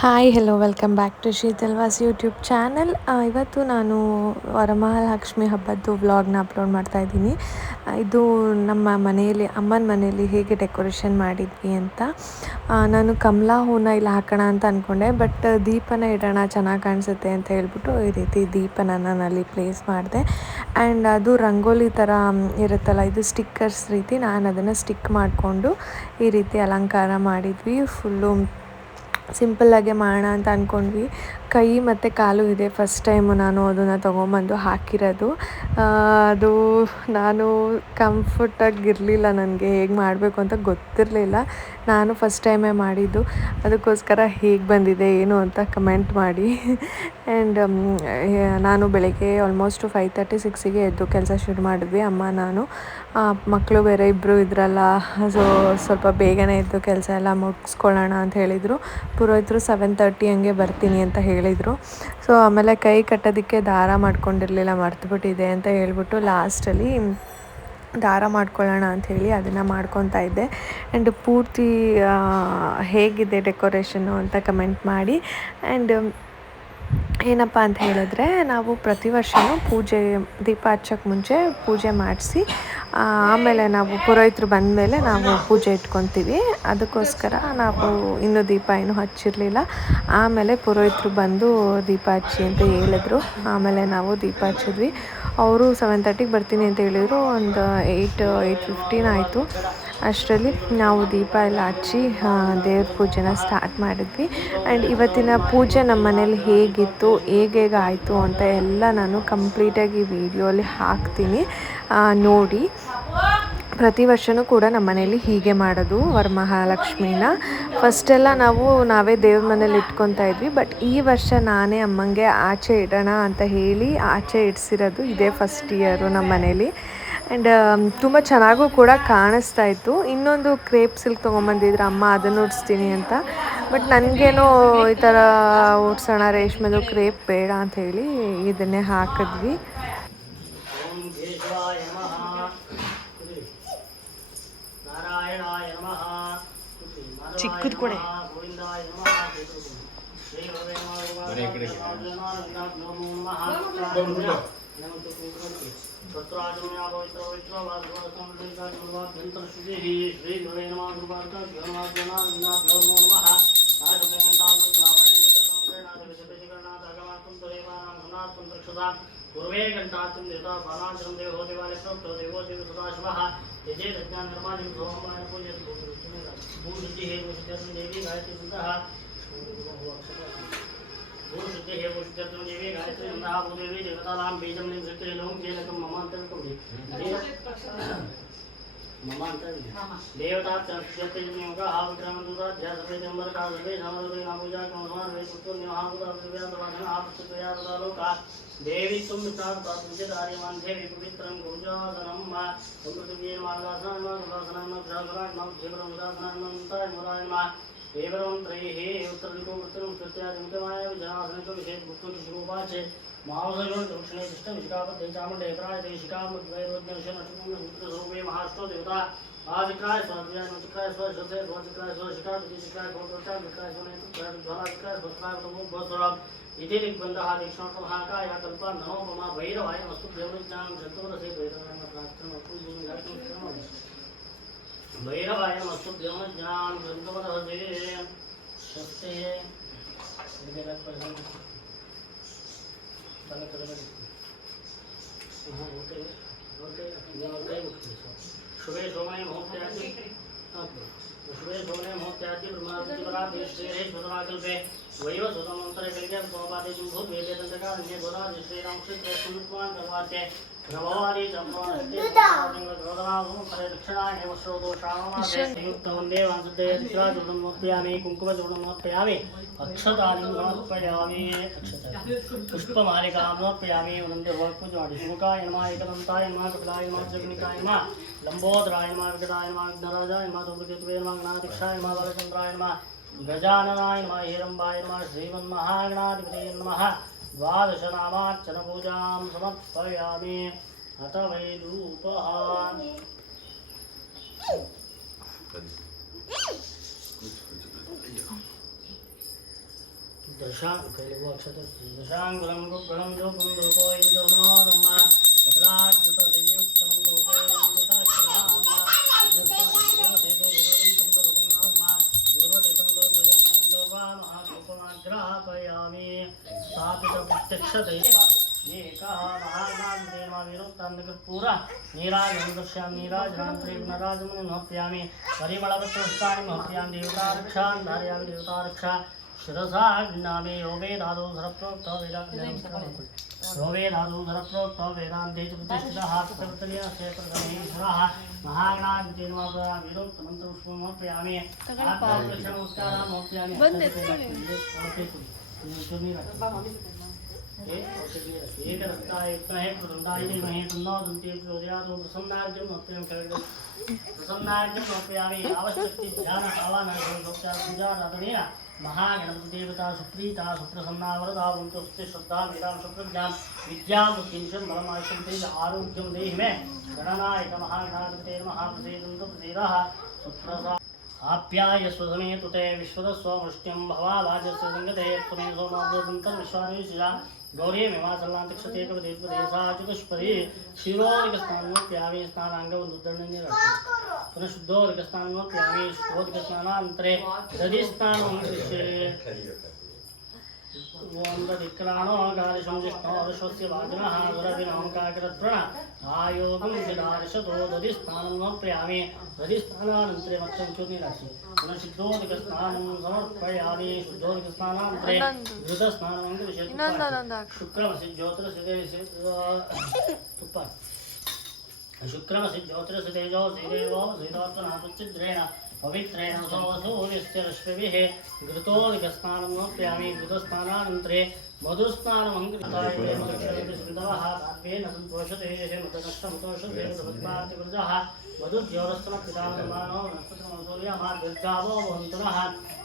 Hi hello welcome back to Sheetalvas YouTube channel. ಇವತ್ತು ನಾನು ವರಮಹಾಲಕ್ಷ್ಮಿ ಹಬ್ಬದ್ದು ವ್ಲಾಗ್ನ ಅಪ್ಲೋಡ್ ಮಾಡ್ತಾಯಿದ್ದೀನಿ. ಇದು ನಮ್ಮ ಮನೆಯಲ್ಲಿ ಅಮ್ಮನ ಮನೆಯಲ್ಲಿ ಹೇಗೆ ಡೆಕೋರೇಷನ್ ಮಾಡಿದ್ವಿ ಅಂತ. ನಾನು ಕಮಲಾ ಹೂನ ಇಲ್ಲಿ ಹಾಕೋಣ ಅಂತ ಅಂದ್ಕೊಂಡೆ, ಬಟ್ ದೀಪನ ಇಡೋಣ ಚೆನ್ನಾಗಿ ಕಾಣಿಸುತ್ತೆ ಅಂತ ಹೇಳ್ಬಿಟ್ಟು ಈ ರೀತಿ ದೀಪನ ನಾನು ಅಲ್ಲಿ ಪ್ಲೇಸ್ ಮಾಡಿದೆ. ಆ್ಯಂಡ್ ಅದು ರಂಗೋಲಿ ಥರ ಇರುತ್ತಲ್ಲ, ಇದು ಸ್ಟಿಕ್ಕರ್ಸ್ ರೀತಿ, ನಾನು ಅದನ್ನು ಸ್ಟಿಕ್ ಮಾಡಿಕೊಂಡು ಈ ರೀತಿ ಅಲಂಕಾರ ಮಾಡಿದ್ವಿ. ಫುಲ್ಲು ಸಿಂಪಲ್ಲಾಗೆ ಮಾಡೋಣ ಅಂತ ಅಂದ್ಕೊಂಡ್ವಿ. ಕೈ ಮತ್ತು ಕಾಲು ಇದೆ, ಫಸ್ಟ್ ಟೈಮು ನಾನು ಅದನ್ನು ತೊಗೊಂಬಂದು ಹಾಕಿರೋದು. ಅದು ನಾನು ಕಂಫರ್ಟಾಗಿರಲಿಲ್ಲ, ನನಗೆ ಹೇಗೆ ಮಾಡಬೇಕು ಅಂತ ಗೊತ್ತಿರಲಿಲ್ಲ. ನಾನು ಫಸ್ಟ್ ಟೈಮೇ ಮಾಡಿದ್ದು, ಅದಕ್ಕೋಸ್ಕರ ಹೇಗೆ ಬಂದಿದೆ ಏನು ಅಂತ ಕಮೆಂಟ್ ಮಾಡಿ. ಆ್ಯಂಡ್ ನಾನು ಬೆಳಗ್ಗೆ ಆಲ್ಮೋಸ್ಟ್ 5:30-6ಗೆ ಎದ್ದು ಕೆಲಸ ಶುರು ಮಾಡಿದ್ವಿ, ಅಮ್ಮ ನಾನು. ಮಕ್ಕಳು ಬೇರೆ ಇಬ್ಬರು ಇದ್ರಲ್ಲ, ಸ್ವಲ್ಪ ಬೇಗನೆ ಎದ್ದು ಕೆಲಸ ಎಲ್ಲ ಮುಗಿಸ್ಕೊಳ್ಳೋಣ ಅಂತ ಹೇಳಿದರು. ಪುರೋಹಿತರು 7:30 ಹಂಗೆ ಬರ್ತೀನಿ ಅಂತ ಹೇಳಿದರು. ಸೊ ಆಮೇಲೆ ಕೈ ಕಟ್ಟೋದಕ್ಕೆ ದಾರ ಮಾಡ್ಕೊಂಡಿರಲಿಲ್ಲ, ಮರ್ತುಬಿಟ್ಟಿದೆ ಅಂತ ಹೇಳ್ಬಿಟ್ಟು ಲಾಸ್ಟಲ್ಲಿ ದಾರ ಮಾಡ್ಕೊಳ್ಳೋಣ ಅಂಥೇಳಿ ಅದನ್ನು ಮಾಡ್ಕೊತಾ ಇದ್ದೆ. ಆ್ಯಂಡ್ ಪೂರ್ತಿ ಹೇಗಿದೆ ಡೆಕೋರೇಷನ್ನು ಅಂತ ಕಮೆಂಟ್ ಮಾಡಿ. ಆ್ಯಂಡ್ ಏನಪ್ಪ ಅಂತ ಹೇಳಿದ್ರೆ, ನಾವು ಪ್ರತಿ ವರ್ಷವೂ ದೀಪ ಹಚ್ಚೋಕ್ಕೆ ಮುಂಚೆ ಪೂಜೆ ಮಾಡಿಸಿ ಆಮೇಲೆ ನಾವು ಪುರೋಹಿತರು ಬಂದಮೇಲೆ ನಾವು ಪೂಜೆ ಇಟ್ಕೊತೀವಿ. ಅದಕ್ಕೋಸ್ಕರ ನಾವು ಇನ್ನೂ ದೀಪ ಏನೂ ಹಚ್ಚಿರಲಿಲ್ಲ. ಆಮೇಲೆ ಪುರೋಹಿತರು ಬಂದು ದೀಪ ಹಚ್ಚಿ ಅಂತ ಹೇಳಿದ್ರು, ಆಮೇಲೆ ನಾವು ದೀಪ ಹಚ್ಚಿದ್ವಿ. ಅವರು 7:30ಗೆ ಬರ್ತೀನಿ ಅಂತ ಹೇಳಿದರು. ಒಂದು 8:15 ಆಯಿತು. ಅಷ್ಟರಲ್ಲಿ ನಾವು ದೀಪ ಎಲ್ಲ ಹಚ್ಚಿ ದೇವ್ರ ಪೂಜೆನ ಸ್ಟಾರ್ಟ್ ಮಾಡಿದ್ವಿ. ಆ್ಯಂಡ್ ಇವತ್ತಿನ ಪೂಜೆ ನಮ್ಮ ಮನೇಲಿ ಹೇಗಿತ್ತು, ಹೇಗೆ ಆಯಿತು ಅಂತ ಎಲ್ಲ ನಾನು ಕಂಪ್ಲೀಟಾಗಿ ವಿಡಿಯೋಲಿ ಹಾಕ್ತೀನಿ, ನೋಡಿ. ಪ್ರತಿ ವರ್ಷವೂ ಕೂಡ ನಮ್ಮ ಮನೇಲಿ ಹೀಗೆ ಮಾಡೋದು ವರಮಹಾಲಕ್ಷ್ಮಿನ. ಫಸ್ಟೆಲ್ಲ ನಾವೇ ದೇವ್ರ ಮನೇಲಿ ಇಟ್ಕೊತಾ ಇದ್ವಿ, ಬಟ್ ಈ ವರ್ಷ ನಾನೇ ಅಮ್ಮಂಗೆ ಆಚೆ ಇಡೋಣ ಅಂತ ಹೇಳಿ ಆಚೆ ಇಡಿಸಿರೋದು. ಇದೇ ಫಸ್ಟ್ ಇಯರು ನಮ್ಮ ಮನೇಲಿ. ಆ್ಯಂಡ್ ತುಂಬ ಚೆನ್ನಾಗೂ ಕೂಡ ಕಾಣಿಸ್ತಾ ಇತ್ತು. ಇನ್ನೊಂದು ಕ್ರೇಪ್ ಸಿಲ್ಕ್ ತೊಗೊಂಬಂದಿದ್ರು ಅಮ್ಮ, ಅದನ್ನು ಉಡಿಸ್ತೀನಿ ಅಂತ. ಬಟ್ ನನಗೇನೋ ಈ ಥರ ಉಡ್ಸೋಣ, ರೇಷ್ಮೆದು ಕ್ರೇಪ್ ಬೇಡ ಅಂಥೇಳಿ ಇದನ್ನೇ ಹಾಕಿದ್ವಿ. ಚಿಕ್ಕದು ಕೊಡೆ. पूर्वे घंटाचम देवता बालांचरम देव हो देवालय प्रोक्त देवो देव सदा शिवः यजे प्रज्ञान निर्माणं सोमवार पूज्य भूषुद्धि हे भूषुद्धि देवी गायत्री सुतः भूषुद्धि हे भूषुद्धि देवी गायत्री नमः भूदेवी देवतानां बीजं निवृत्ते लों केलकं ममान्तरकं देवता चंद्रते नियोगा हावक्रम दूरा ध्यासवे नंबर का सर्वे नामवे नामपूजा कमसमान वे पुत्र निहापुरा दिव्यादवान आपस्तया लोका देवी तुम विचार पापुजे दार्यमान देवी पवित्रं गुरुजासनं मा समृद्धि मार्गासनं मार्गासनं जागरण नम जीवन उदासनं नमताय मुराय मा एवं त्रयेहि उत्तरदिको उत्तरं सत्यादिमतमाय विजनासनं को विशेष भक्तों की शुभवाचे महावसजोन दक्षिणे दृष्टं शिखापते चामुंडे प्राय देशिकाम वैरोध्यशन अष्टमं रूपे महाष्टो देवता आविक्राय स्वाध्याय नचिक्राय स्वशते स्वचिक्राय स्वशिखा प्रतिशिक्राय भोगवता विक्राय स्वनेत्र ध्वरा विक्राय स्वस्त्राय प्रमुख भस्वराम इति दिग्बन्धः दक्षिणोपहाकाय कल्पा नमोपमा भैरवाय वस्तु देवनिज्ञानं चतुरसे भैरवाय प्रार्थना पूजनं गायत्री भैरवाय वस्तु देवनिज्ञानं चतुरसे शक्ते विवेक प्रधान तने करने हां ओके शुभे सोमय मुहूर्ते शुभे सोमय मुहूर्ते ब्रह्मवरा देशे सुराकल्पे वैव सुतमंत्र कल्पे सोपादे भूत वेदेतंका अन्य गोदा श्रीराम श्री सुनुमान करवाते नववादी चंद्रवास्ते गोदनागुण परिरक्षणाय हेमश्रोदोषामादे संयुक्त वंदे वांसुदे चित्राजूर्णं समर्पयामि कुंकुमजूर्णं समर्पयामि अक्षतानि समर्पयामि पुष्पमालिकां समर्पयामि वन्दे भगवत्पूजादि शुभकाय नमः एकदन्ताय नमः कपिलाय नमः जगन्निकाय नमः लंबोदराय नमः विकटाय नमः विघ्नराजाय नमः धूमकेतवे नमः गणाध्यक्षाय नमः बालचन्द्राय नमः गजाननाय नमः हिरम्बाय नमः श्रीमन्महागणाधिपतये नमः द्वादशनामार्चन पूजां समर्पयामि अथ वै धूपः दशाङ्गुलं गुप्रणं लोकं लोको युधोर्मा कपलाकृतसंयुक्तं लोकोऽयं कृतरक्षणामा दूरतीतं लोकयमनं लोपामहाकोपमाग्रापयामि स्थापितप्रत्यक्षदैव एकः महानान्देमाविरुक्तान्धकर्पूर नीराजनं दर्शयामि नीराजनान्तरे पुनराजमनं समर्पयामि परिमलपत्रपुष्पाणि समर्पयामि देवतारक्षां धारयामि देवतारक्षा शिरसा नामे यो वेदादौ धरप्रोक्त वेदान्ते च प्रतिष्ठितः तत्रतलीयस्य प्रथमेश्वरः महागणाधिपते नमः विरोक्तमन्त्रपुष्पं समर्पयामि नमस्कारः समर्पयामि एक रक्ताय युक्तः प्रदन्ताय धीमहि तन्नो दन्ति प्रचोदयात् प्रसन्नार्घ्यं समर्पयामि आवश्यक्ति ध्यान आवाहन पूजाराधनेन महागणपति देवता सुप्रीता सुप्रसन्ना वरदा वन्तुस्ते श्रद्धा मेधां सुप्रज्ञां विद्यां बुद्धिं बलमायुष्यं तेज आरोग्यं देहि मे गणनायक महागणाधिपते नमः प्रसीदन्तः सुप्रसा आप्याय स्वसमेतु ते विश्वदस्वमुष्ट्यं भवावाचस्य संगते त्वमेव सोमाब्दन्तं विश्वानिशिला गौरी मेवासल्लान्तक्षते कवदेशा क्षीरोदिकस्नानोप्यामि स्नानाङ्गवन्दुद्धरणे पुनः शुद्धोदिकस्नानोप्यामि शुद्धोदिकस्नानान्तरे दधिस्नानं ओम दधिक्राणो गादिशं जिष्णो विश्वस्य वाजिनः गुरविनां काकरत्प्रण आयोगं विदार्शतो दधिस्नानं समर्पयामि दधिस्नानानन्तरे मत्स्यं चूर्णिराशि पुनः शुद्धोदिकस्नानं समर्पयामि शुद्धोदिकस्नानान्तरे घृतस्नानं शुक्रमसि ज्योतिरसि तुप्प शुक्रमसि ज्योतिरसि तेजो श्रीदेवो श्रीदोत्तनाथुच्चिद्रेण पवित्रेण सूर्यस्य रश्मिभिः घृतोदिकस्नानं समर्पयामि घृतस्नानानन्तरे मधुस्नानं कृतायेन्दवः तात्वेन सन्तोषते मदनष्टमतोषते मधुपातिवृजः मधुज्योरस्तमपितामनो नक्षत्रमसूर्यमाद्गावो भवन्तुनः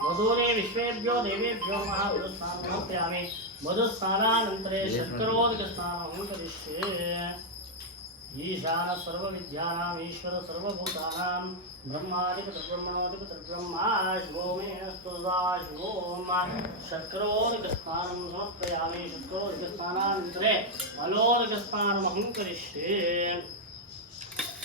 मधुरे विश्वेभ्यो देवेभ्यो नमः मधुस्नानं समर्पयामि मधुस्नानानन्तरे शर्करोदिकस्नानं करिष्ये ईशान सर्वविद्यानां ईश्वर सर्वभूतानां ब्रह्मादिपतब्रह्मणोदिपतब्रह्मा शिवोमेस्तु शिवोम शर्करोदिकस्नानं समर्पयामि शर्करोदिकस्नानानन्तरे फलोदिकस्नानमहं करिष्ये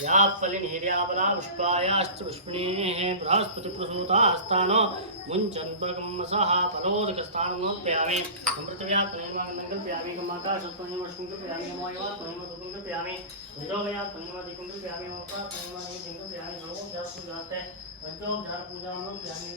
या फलिनीर्याबला पुष्पायाश्च पुष्पिणीः बृहस्पतिप्रसूतास्तानो मुञ्चन्पगमसः फलोदिकस्नानं समर्पयामि पृथिव्यात्मनेमगन्धं कल्पयामि गमाकाशत्वनेमश्वं कल्पयामि नमोयवात्मनेमदुःखं कल्पयामि निजोगयात्मनेमदिकं कल्पयामि नमोपात्मनेमदिकं कल्पयामि सर्वोपचारपूजार्थे पञ्चोपचारपूजां कल्पयामि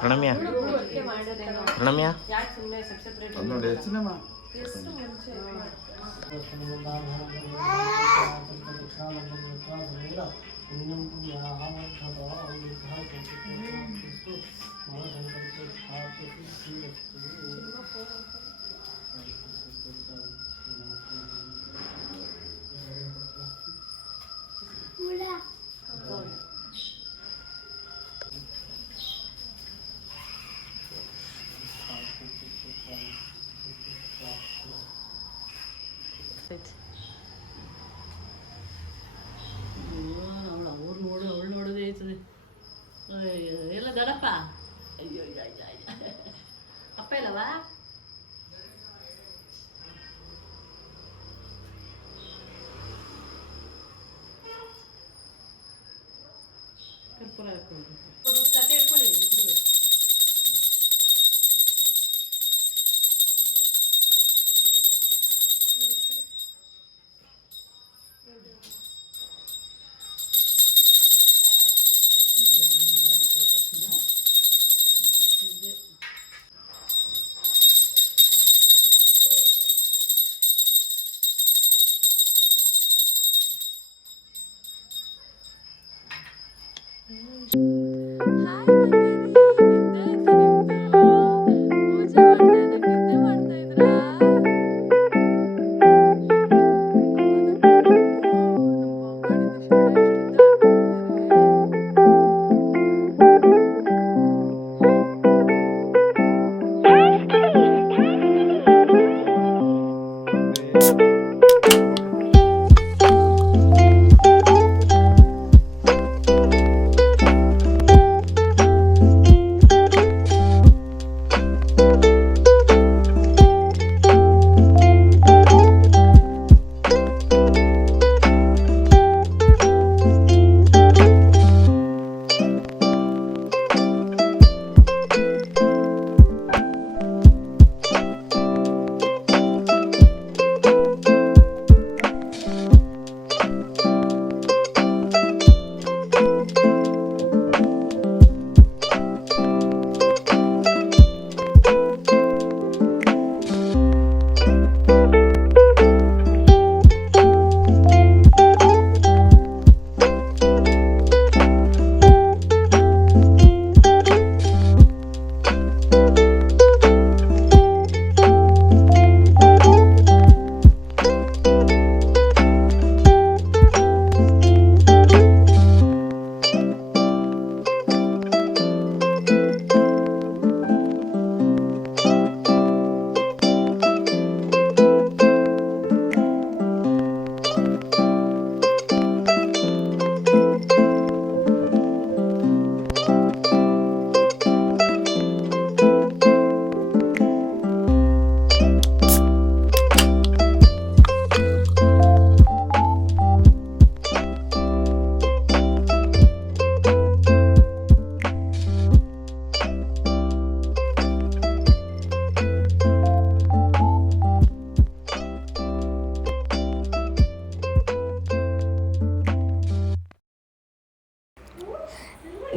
ಪ್ರಣಮ್ಯ ಪ್ರಣಮ್ಯ ಅವಳು ನೋಡೋದೇ ಆಯ್ತದೆ ಎಲ್ಲ ದಡಪ್ಪ ಅಯ್ಯೋ ಅಪ್ಪ ಇಲ್ಲವಾ ಕರ್ಪೂರ ಹಾಕೊಂಡು ಕತೆ ಹೇಳ್ಕೊಳ್ಳಿ ಇದ್ರು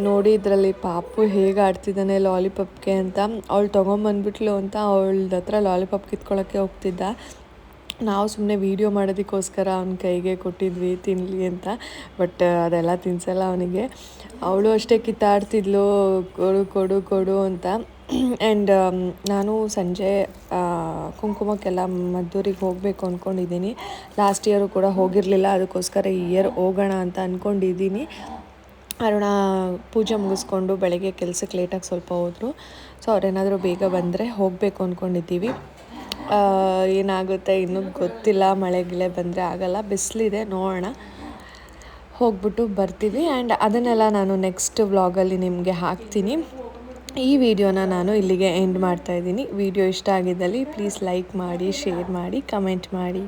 ನೋಡಿ ಇದರಲ್ಲಿ ಪಾಪು ಹೇಗೆ ಆಡ್ತಿದ್ದಾನೆ ಲಾಲಿಪಾಪ್ಗೆ ಅಂತ. ಅವಳು ತೊಗೊಂಬಂದ್ಬಿಟ್ಲು ಅಂತ ಅವಳ ಹತ್ರ ಲಾಲಿಪಾಪ್ ಕಿತ್ಕೊಳ್ಳೋಕ್ಕೆ ಹೋಗ್ತಿದ್ದ. ನಾವು ಸುಮ್ಮನೆ ವೀಡಿಯೋ ಮಾಡೋದಕ್ಕೋಸ್ಕರ ಅವನ ಕೈಗೆ ಕೊಟ್ಟಿದ್ವಿ ತಿನ್ನಲಿ ಅಂತ. ಬಟ್ ಅದೆಲ್ಲ ತಿನ್ಸಲ್ಲ ಅವನಿಗೆ. ಅವಳು ಅಷ್ಟೇ ಕಿತ್ತಾಡ್ತಿದ್ಲು, ಕೊಡು ಕೊಡು ಕೊಡು ಅಂತ. ಆ್ಯಂಡ್ ನಾನು ಸಂಜೆ ಕುಂಕುಮಕ್ಕೆಲ್ಲ ಮದ್ದೂರಿಗೆ ಹೋಗಬೇಕು ಅಂದ್ಕೊಂಡಿದ್ದೀನಿ. ಲಾಸ್ಟ್ ಇಯರು ಕೂಡ ಹೋಗಿರಲಿಲ್ಲ, ಅದಕ್ಕೋಸ್ಕರ ಈ ಇಯರ್ ಹೋಗೋಣ ಅಂತ ಅಂದ್ಕೊಂಡಿದ್ದೀನಿ. ಅರುಣ ಪೂಜೆ ಮುಗಿಸ್ಕೊಂಡು ಬೆಳಗ್ಗೆ ಕೆಲಸಕ್ಕೆ ಲೇಟಾಗಿ ಸ್ವಲ್ಪ ಹೋದರು. ಸೊ ಅವ್ರೇನಾದರೂ ಬೇಗ ಬಂದರೆ ಹೋಗಬೇಕು ಅಂದ್ಕೊಂಡಿದ್ದೀವಿ. ಏನಾಗುತ್ತೆ ಇನ್ನೂ ಗೊತ್ತಿಲ್ಲ. ಮಳೆ ಗಿಳೆ ಬಂದರೆ ಆಗಲ್ಲ, ಬಿಸಿಲಿದೆ, ನೋಡೋಣ. ಹೋಗ್ಬಿಟ್ಟು ಬರ್ತೀವಿ. ಆ್ಯಂಡ್ ಅದನ್ನೆಲ್ಲ ನಾನು ನೆಕ್ಸ್ಟ್ ವ್ಲಾಗಲ್ಲಿ ನಿಮಗೆ ಹಾಕ್ತೀನಿ. ಈ ವಿಡಿಯೋನ ನಾನು ಇಲ್ಲಿಗೆ ಎಂಡ್ ಮಾಡ್ತಾಯಿದ್ದೀನಿ. ವಿಡಿಯೋ ಇಷ್ಟ ಆಗಿದ್ದಲ್ಲಿ ಪ್ಲೀಸ್ ಲೈಕ್ ಮಾಡಿ, ಶೇರ್ ಮಾಡಿ, ಕಮೆಂಟ್ ಮಾಡಿ.